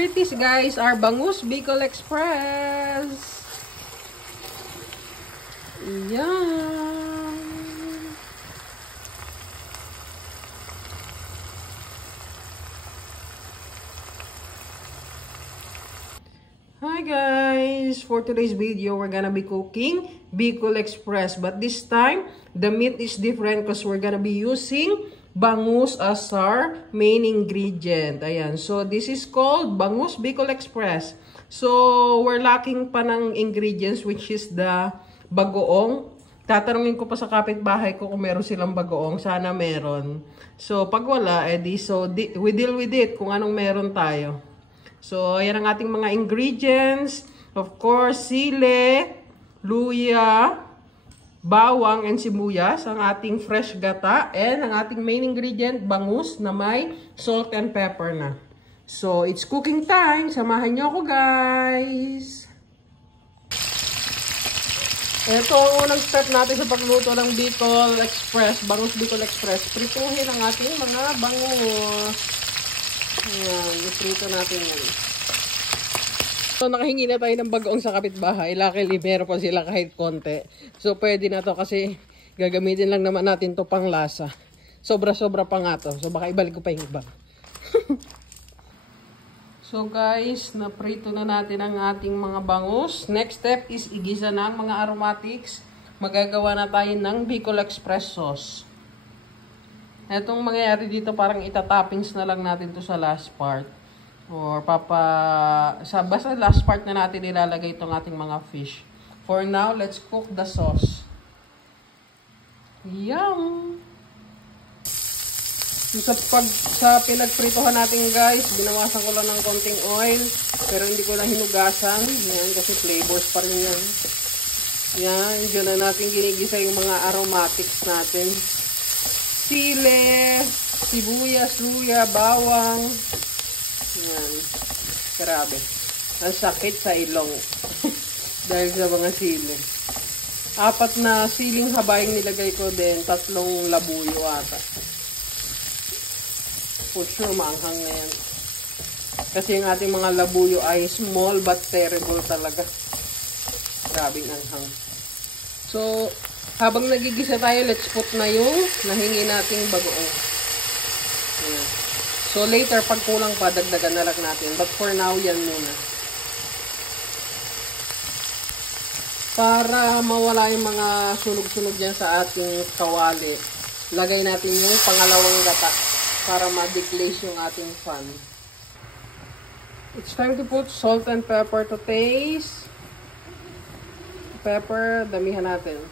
here it is guys, our Bangus Bicol Express. Yan. Hi guys! For today's video, we're gonna be cooking Bicol Express. But this time, the meat is different because we're gonna be using bangus as our main ingredient. Ayan. So, this is called Bangus Bicol Express. So, we're lacking pa ng ingredients which is the bagoong. Tatanungin ko pa sa kapitbahay ko kung meron silang bagoong. Sana meron. So, pag wala, we deal with it kung anong meron tayo. So, ayan ang ating mga ingredients. Of course, sile, luya, bawang, and sibuyas. Ang ating fresh gata. And ang ating main ingredient, bangus na may salt and pepper na. So, it's cooking time. Samahan nyo ako, guys. Ito ang unang step natin sa pagluto ng Bicol Express. Bangus Bicol Express. Prituhin ang ating mga bangus. Ayan, iprito natin yan. So, nakahingi na tayo ng bagoong sa kapitbahay. Luckily, meron pa sila kahit konti. So, pwede na to kasi gagamitin lang naman natin to pang lasa. Sobra-sobra pa nga to. So, baka ibalik ko pa yung iba. So, guys, naprito na natin ang ating mga bangus. Next step is igisa na ang mga aromatics. Magagawa na tayo ng Bicol Express sauce. Etong mangyayari dito, parang itatoppings na lang natin to sa last part. Or basta last part na natin ilalagay itong ating mga fish. For now, let's cook the sauce. Yum! Sa pinagpritohan natin guys, binawasan ko lang ng konting oil. Pero hindi ko na hinugasan. Yan, kasi flavors pa rin yan. Yan, dyan na natin ginigisa yung mga aromatics natin. Sile, sibuyas, luya, bawang. Yan. Grabe. Ang sakit sa ilong. Dahil sa mga sili. 4 na siling habayang nilagay ko din. 3 labuyo ata. For sure, maanghang na yan. Kasi yung ating mga labuyo ay small but terrible talaga. Grabing anghang. So, habang nagigisa tayo, let's put na yung nahingi nating bagoong. Ayan. So, later, pag kulang pa, dagdagan na lang natin. But for now, yan muna. Para mawala yung mga sunog-sunog dyan sa ating kawali, lagay natin yung pangalawang gata para ma-deglaze yung ating pan. It's time to put salt and pepper to taste. Pepper, damihan natin.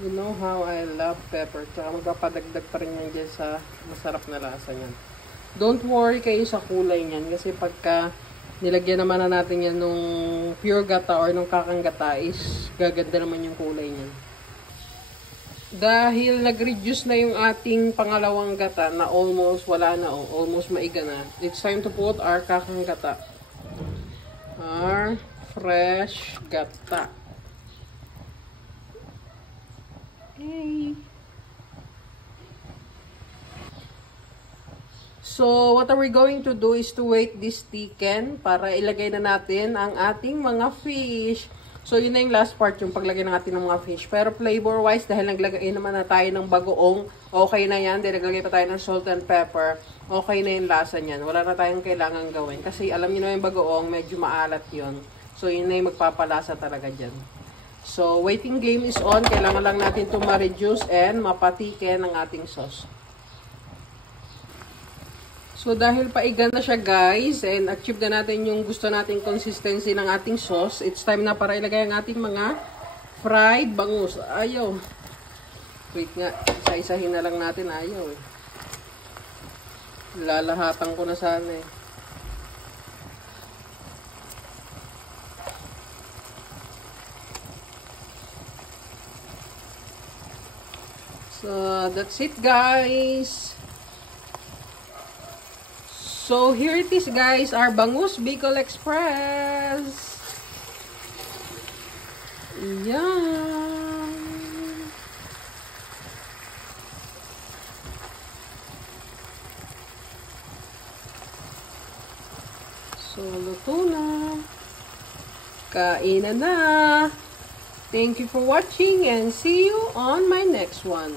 You know how I love pepper. Tsaka magpapadagdag pa rin yan dyan sa masarap na lasa niyan. Don't worry kayo sa kulay niyan. Kasi pagka nilagyan naman na natin yan nung pure gata or nung kakang gata is gaganda naman yung kulay niyan. Dahil nag-reduce na yung ating pangalawang gata na almost wala na o almost maiga na. It's time to put our kakang gata. Our fresh gata. Okay. So, what are we going to do is to wait this thicken para ilagay na natin ang ating mga fish. So, yun na yung last part, yung paglagay ng ating mga fish. Pero flavor-wise, dahil naglagay naman na tayo ng bagoong, okay na yan. Dahil naglagay pa tayo ng salt and pepper, okay na yung lasa niyan. Wala na tayong kailangan gawin. Kasi alam niyo na yung bagoong, medyo maalat yun. So, yun na yung magpapalasa talaga dyan. So, waiting game is on. Kailangan lang natin ito ma-reduce and mapatiken ang ating sauce. So, dahil paigan na siya guys, and achieve na natin yung gusto nating consistency ng ating sauce, it's time na para ilagay ang ating mga fried bangus. Ayaw. Wait nga, isa-isahin na lang natin. Ayaw eh. Lalahatan ko na sana eh. So, that's it guys. So, here it is guys, our Bangus Bicol Express. Yan. So, luto na. Kainan na. Thank you for watching and see you on my next one.